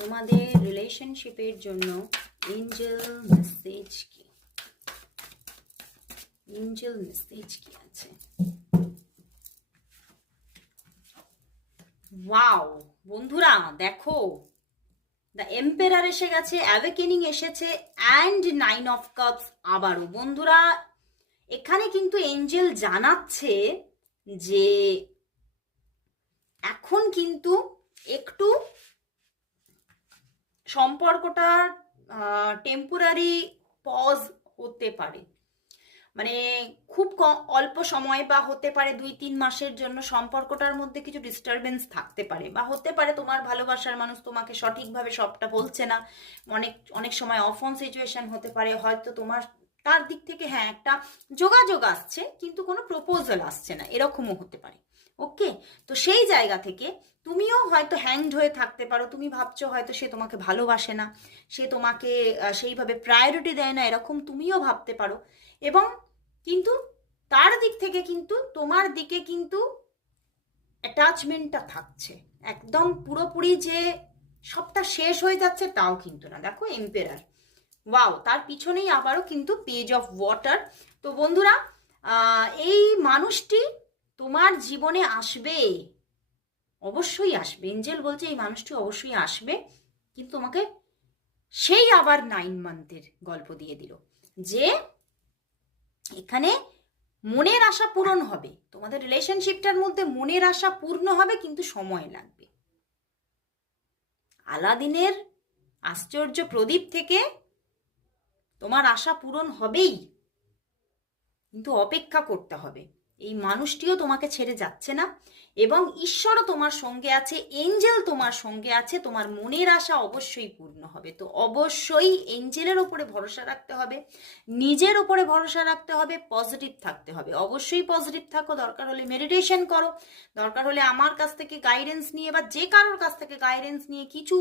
তোমাদের রিলেশনশিপের জন্য এঞ্জেল মেসেজ কি? এঞ্জেল মেসেজ কি আছে? ওয়াও বন্ধুরা দেখো, দ্য এম্পেরার এসে গেছে, অ্যাওয়েকেনিং এসেছে, অ্যান্ড 9 অফ কাপস আবারও। বন্ধুরা এখানে কিন্তু এঞ্জেল জানাচ্ছে যে এখন কিন্তু একটু সম্পর্কটার টেম্পোরারি পজ হতে পারে, মানে খুব অল্প সময় বা হতে পারে 2-3 মাসের জন্য সম্পর্কটার মধ্যে কিছু ডিস্টারবেন্স থাকতে পারে, বা হতে পারে তোমার ভালোবাসার মানুষ তোমাকে সঠিকভাবে সবটা বলছে না, অনেক অনেক সময় অফ অন সিচুয়েশন হতে পারে, হয়তো তোমার তার দিক থেকে হ্যাঁ একটা যোগাযোগ আসছে কিন্তু কোনো প্রপোজাল আসছে না, এরকমও হতে পারে। ওকে, তো সেই জায়গা থেকে তুমিও হয়তো হ্যাংড হয়ে থাকতে পারো, তুমি ভাবছো হয়তো সে তোমাকে ভালোবাসে না, সে তোমাকে সেইভাবে প্রায়োরিটি দেয় না, এরকম তুমিও ভাবতে পারো। এবং কিন্তু তার দিক থেকে কিন্তু তোমার দিকে কিন্তু অ্যাটাচমেন্টটা থাকছে, একদম পুরোপুরি যে সবটা শেষ হয়ে যাচ্ছে তাও কিন্তু না। দেখো এম্পেরার, ওয়াও, তার পিছনেই আবারও কিন্তু পেজ অফ ওয়াটার। তো বন্ধুরা এই মানুষটি তোমার জীবনে আসবে, অবশ্যই আসবে, এঞ্জেল বলছে এই মানুষটি অবশ্যই আসবে, কিন্তু তোমাকে সেই আবার 9 মান্থের গল্প দিয়ে দিল যে এখানে মনের আশা পূরণ হবে, তোমাদের রিলেশনশিপটার মধ্যে মনের আশা পূর্ণ হবে, কিন্তু সময় লাগবে। আলাদিনের আশ্চর্য প্রদীপ থেকে তোমার আশা পূরণ হবেই, কিন্তু অপেক্ষা করতে হবে। এই মানুষটিও তোমাকে ছেড়ে যাচ্ছে না, এবং ঈশ্বরও তোমার সঙ্গে আছে, এঞ্জেল তোমার সঙ্গে আছে, তোমার মনের আশা অবশ্যই পূর্ণ হবে। তো অবশ্যই এঞ্জেলের ওপরে ভরসা রাখতে হবে, নিজের ওপরে ভরসা রাখতে হবে, পজিটিভ থাকতে হবে, অবশ্যই পজিটিভ থাকো, দরকার হলে মেডিটেশন করো, দরকার হলে আমার কাছ থেকে গাইডেন্স নিয়ে বা যে কারোর কাছ থেকে গাইডেন্স নিয়ে কিছু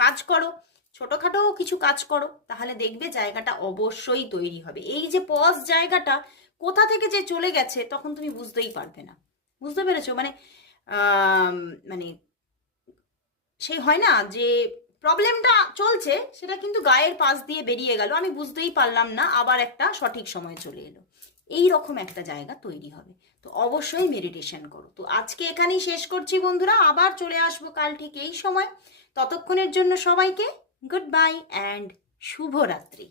কাজ করো, ছোটখাটো কিছু কাজ করো, তাহলে দেখবে জায়গাটা অবশ্যই তৈরি হবে। এই যে পজ জায়গাটা কোথা থেকে যে চলে গেছে তখন তুমি বুঝতেই পারবে না, বুঝতে পেরেছো? মানে মানে সেই হয় না যে প্রবলেমটা চলছে সেটা কিন্তু গায়ের পাশ দিয়ে বেরিয়ে গেল, আমি বুঝতেই পারলাম না, আবার একটা সঠিক সময় চলে এলো, এই রকম একটা জায়গা তৈরি হবে। তো অবশ্যই মেডিটেশন করো। তো আজকে এখানেই শেষ করছি বন্ধুরা, আবার চলে আসবো কাল ঠিক এই সময়। ততক্ষণের জন্য সবাইকে গুড বাই অ্যান্ড শুভরাত্রি।